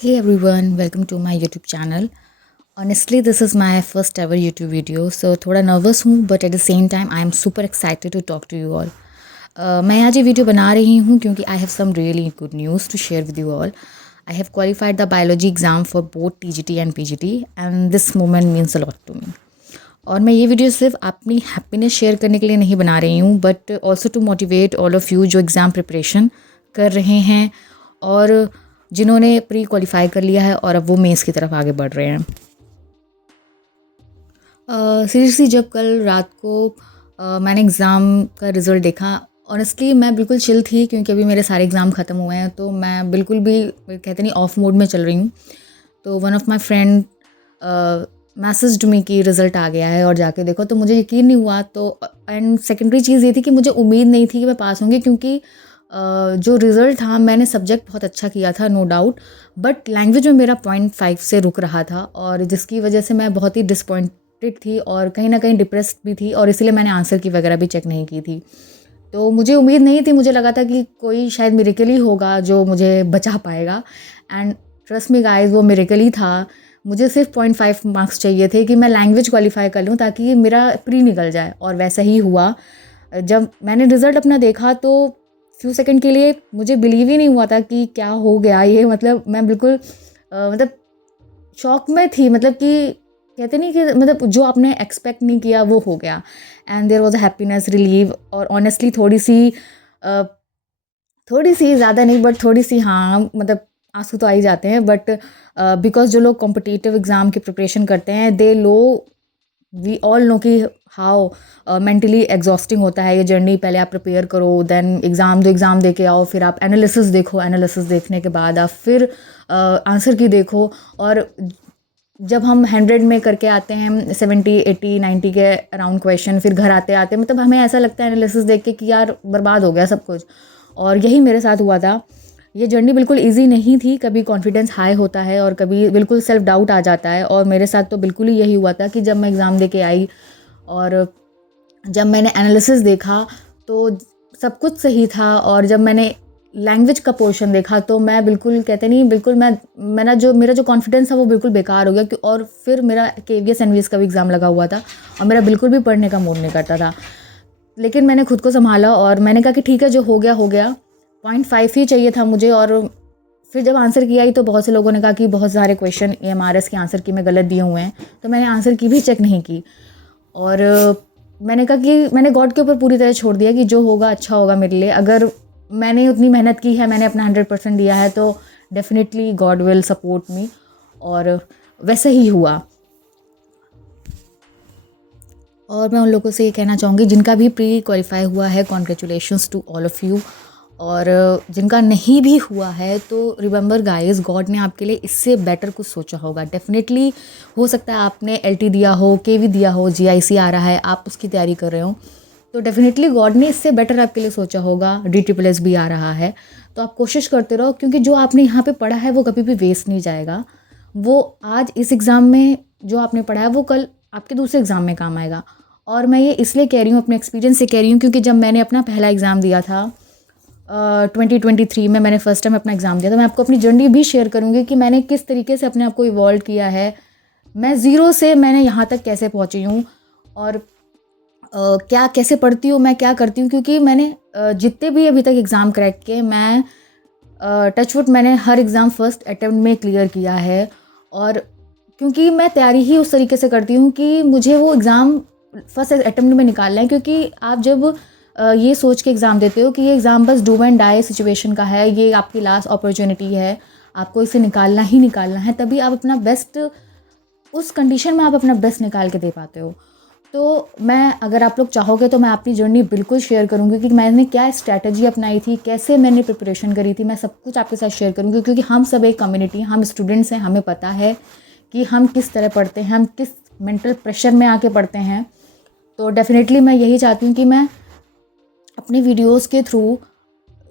Hey everyone, welcome to my YouTube channel. Honestly, this is my first ever YouTube video, so थोड़ा nervous हूँ, but at the same time I am super excited to talk to you all. मैं आज ये video बना रही हूँ क्योंकि I have some really good news to share with you all. I have qualified the biology exam for both TGT and PGT and this moment means a lot to me. और मैं ये video सिर्फ अपनी happiness share करने के लिए नहीं बना रही हूँ but also to motivate all of you जो एग्ज़ाम प्रिपरेशन कर रहे हैं और जिन्होंने प्री क्वालिफाई कर लिया है और अब वो मेंस की तरफ आगे बढ़ रहे हैं। सीरियसली जब कल रात को मैंने एग्ज़ाम का रिज़ल्ट देखा, ऑनेस्टली मैं बिल्कुल चिल थी क्योंकि अभी मेरे सारे एग्ज़ाम ख़त्म हुए हैं, तो मैं बिल्कुल भी कहते नहीं ऑफ मोड में चल रही हूँ। तो one of my friend messaged me कि रिज़ल्ट आ गया है और जाके देखो, तो मुझे यकीन नहीं हुआ। तो एंड सेकेंडरी चीज़ ये थी कि मुझे उम्मीद नहीं थी कि मैं पास होंगी क्योंकि जो रिज़ल्ट था मैंने सब्जेक्ट बहुत अच्छा किया था नो डाउट, बट लैंग्वेज में मेरा 0.5 से रुक रहा था और जिसकी वजह से मैं बहुत ही डिसपॉइंटेड थी और कहीं ना कहीं डिप्रेस्ड भी थी और इसीलिए मैंने आंसर की वगैरह भी चेक नहीं की थी। तो मुझे उम्मीद नहीं थी, मुझे लगा था कि कोई शायद मिरेकल ही होगा जो मुझे बचा पाएगा। एंड ट्रस्ट मी गाइस, वो मिरेकल ही था। मुझे सिर्फ 0.5 मार्क्स चाहिए थे कि मैं लैंग्वेज क्वालिफाई कर लूँ ताकि मेरा प्री निकल जाए, और वैसा ही हुआ। जब मैंने रिज़ल्ट अपना देखा तो फ्यू सेकंड के लिए मुझे बिलीव ही नहीं हुआ था कि क्या हो गया ये। मतलब मैं बिल्कुल मतलब शॉक में थी, मतलब कि कहते नहीं कि मतलब जो आपने एक्सपेक्ट नहीं किया वो हो गया। And there was a happiness, relief, और ऑनेस्टली थोड़ी सी ज़्यादा नहीं बट थोड़ी सी, हाँ मतलब आंसू तो आ ही जाते हैं। बट बिकॉज जो लोग कॉम्पिटिटिव एग्ज़ाम की प्रिपरेशन करते हैं दे लो, वी ऑल नो कि हाउ मेंटली एग्जॉस्टिंग होता है ये जर्नी। पहले आप प्रिपेयर करो, देन एग्ज़ाम दे के आओ, फिर आप एनालिसिस देखो, एनालिसिस देखने के बाद आप फिर आंसर की देखो। और जब हम 100 में करके आते हैं 70 80 90 के अराउंड क्वेश्चन, फिर घर आते आते मतलब हमें ऐसा लगता है एनालिसिस देख के कि यार बर्बाद हो गया सब कुछ। और यही मेरे साथ हुआ था। ये जर्नी बिल्कुल इजी नहीं थी, कभी कॉन्फिडेंस हाई होता है और कभी बिल्कुल सेल्फ डाउट आ जाता है, और मेरे साथ तो बिल्कुल ही यही हुआ था कि जब मैं एग्ज़ाम दे के आई और जब मैंने एनालिसिस देखा तो सब कुछ सही था, और जब मैंने लैंग्वेज का पोर्शन देखा तो मैं बिल्कुल कहते नहीं, बिल्कुल मेरा जो कॉन्फिडेंस था वो बिल्कुल बेकार हो गया। और फिर मेरा KVS एनवीएस का भी एग्ज़ाम लगा हुआ था और मेरा बिल्कुल भी पढ़ने का मूड नहीं करता था, लेकिन मैंने खुद को संभाला और मैंने कहा कि ठीक है, जो हो गया हो गया। 0.5 ही चाहिए था मुझे। और फिर जब आंसर की आई तो बहुत से लोगों ने कहा कि बहुत सारे क्वेश्चन AMRS के आंसर की में गलत दिए हुए हैं, तो मैंने आंसर की भी चेक नहीं की। और मैंने कहा कि मैंने गॉड के ऊपर पूरी तरह छोड़ दिया कि जो होगा अच्छा होगा मेरे लिए। अगर मैंने उतनी मेहनत की है, मैंने अपना 100% दिया है, तो definitely God will support me, और वैसे ही हुआ। और मैं उन लोगों से ये कहना चाहूँगी जिनका भी प्री क्वालिफाई हुआ है, congratulations to all of you. और जिनका नहीं भी हुआ है तो रिमेंबर गाइस, गॉड ने आपके लिए इससे बेटर कुछ सोचा होगा। डेफिनेटली हो सकता है आपने LT दिया हो, KV दिया हो, GIC आ रहा है, आप उसकी तैयारी कर रहे हो, तो डेफिनेटली गॉड ने इससे बेटर आपके लिए सोचा होगा। DSSS भी आ रहा है, तो आप कोशिश करते रहो क्योंकि जो आपने यहाँ पे पढ़ा है वो कभी भी वेस्ट नहीं जाएगा। वो आज इस एग्ज़ाम में जो आपने पढ़ा है वो कल आपके दूसरे एग्ज़ाम में काम आएगा। और मैं ये इसलिए कह रही हूँ, अपने एक्सपीरियंस से कह रही हूँ, क्योंकि जब मैंने अपना पहला एग्ज़ाम दिया था 2023 में, मैंने फ़र्स्ट टाइम अपना एग्ज़ाम दिया, तो मैं आपको अपनी जर्नी भी शेयर करूँगी कि मैंने किस तरीके से अपने आप को इवॉल्व किया है। मैं ज़ीरो से मैंने यहाँ तक कैसे पहुँची हूँ, और क्या कैसे पढ़ती हूँ, मैं क्या करती हूँ, क्योंकि मैंने जितने भी अभी तक एग्ज़ाम क्रैक किए, मैं टचवुड मैंने हर एग्ज़ाम फर्स्ट अटेम्प्ट में क्लियर किया है। और क्योंकि मैं तैयारी ही उस तरीके से करती हूँ कि मुझे वो एग्ज़ाम फर्स्ट अटेम्प्ट में निकालना है, क्योंकि आप जब ये सोच के एग्ज़ाम देते हो कि ये एग्ज़ाम बस डू एंड डाई सिचुएशन का है, ये आपकी लास्ट अपॉर्चुनिटी है, आपको इसे निकालना ही निकालना है, तभी आप अपना बेस्ट, उस कंडीशन में आप अपना बेस्ट निकाल के दे पाते हो। तो मैं, अगर आप लोग चाहोगे तो मैं अपनी जर्नी बिल्कुल शेयर करूँगी कि मैंने क्या स्ट्रैटेजी अपनाई थी, कैसे मैंने प्रिपरेशन करी थी, मैं सब कुछ आपके साथ शेयर करूँगी, क्योंकि हम सब एक कम्युनिटी, हम स्टूडेंट्स हैं, हमें पता है कि हम किस तरह पढ़ते हैं, हम किस मेंटल प्रेशर में आके पढ़ते हैं। तो डेफिनेटली मैं यही चाहती हूँ कि मैं अपने वीडियोस के थ्रू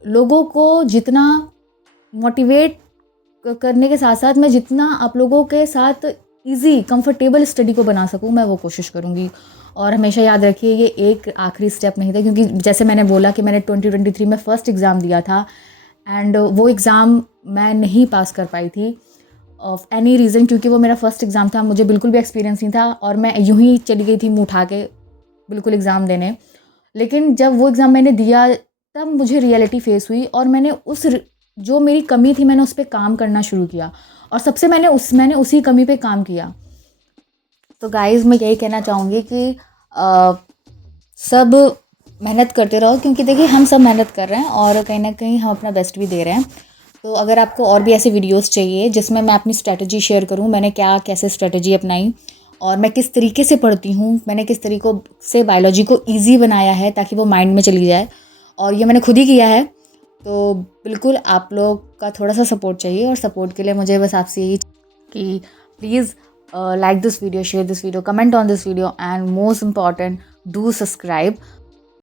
लोगों को जितना मोटिवेट करने के साथ साथ मैं जितना आप लोगों के साथ इजी कंफर्टेबल स्टडी को बना सकूं, मैं वो कोशिश करूंगी। और हमेशा याद रखिए, ये एक आखिरी स्टेप नहीं था, क्योंकि जैसे मैंने बोला कि मैंने 2023 में फ़र्स्ट एग्ज़ाम दिया था एंड वो एग्ज़ाम मैं नहीं पास कर पाई थी। ऑफ एनी रीज़न, क्योंकि वो मेरा फर्स्ट एग्ज़ाम था, मुझे बिल्कुल भी एक्सपीरियंस नहीं था और मैं यूँ ही चली गई थी मुँह उठा के बिल्कुल एग्ज़ाम देने। लेकिन जब वो एग्ज़ाम मैंने दिया तब मुझे रियलिटी फेस हुई और मैंने जो मेरी कमी थी मैंने उस पे काम करना शुरू किया और सबसे मैंने उसी कमी पे काम किया। तो गाइज़ मैं यही कहना चाहूँगी कि सब मेहनत करते रहो, क्योंकि देखिए हम सब मेहनत कर रहे हैं और कहीं ना कहीं हम अपना बेस्ट भी दे रहे हैं। तो अगर आपको और भी ऐसे वीडियोस चाहिए जिसमें मैं अपनी स्ट्रेटजी शेयर करूं, मैंने कैसे स्ट्रेटजी अपनाई और मैं किस तरीके से पढ़ती हूँ, मैंने किस तरीक़ों से बायोलॉजी को ईजी बनाया है ताकि वो माइंड में चली जाए, और ये मैंने खुद ही किया है। तो बिल्कुल आप लोग का थोड़ा सा सपोर्ट चाहिए और सपोर्ट के लिए मुझे बस आपसे यही कि please like this video, share this video, comment on this video, and most important, do subscribe